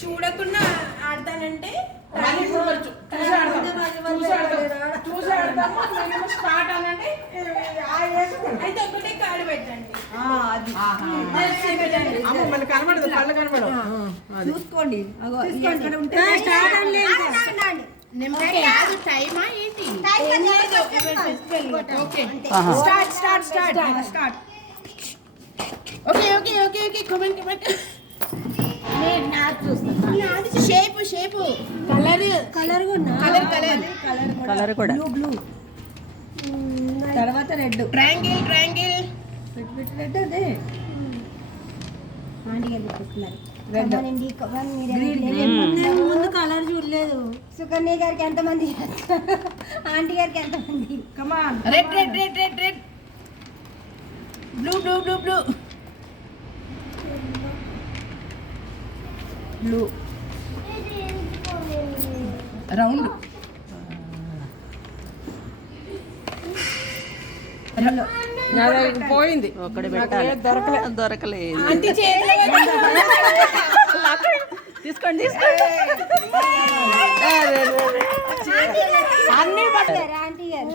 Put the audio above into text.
చూడకుండా ఆడతానంటే అయితే ఒకటే కార్డు పెట్టండి. కనబడదు కళ్ళు కనబడదు చూసుకోండి. కలర్ కూడా బ్లూ తర్వాత రెడ్ ట్రయాంగిల్ ట్రయాంగిల్ రెడ్ అదే ముందు కలర్ చూడలేదు. సుకన్య గారికి ఎంతమంది, ఆంటీ గారికి ఎంతమంది? Red red red red red blue blue blue blue blue round పోయింది ఒకటి పెట్టాలి దొరకలేదు ఆంటీ చేతిలో తీసుకోండి తీసుకోండి ఆంటీ గారు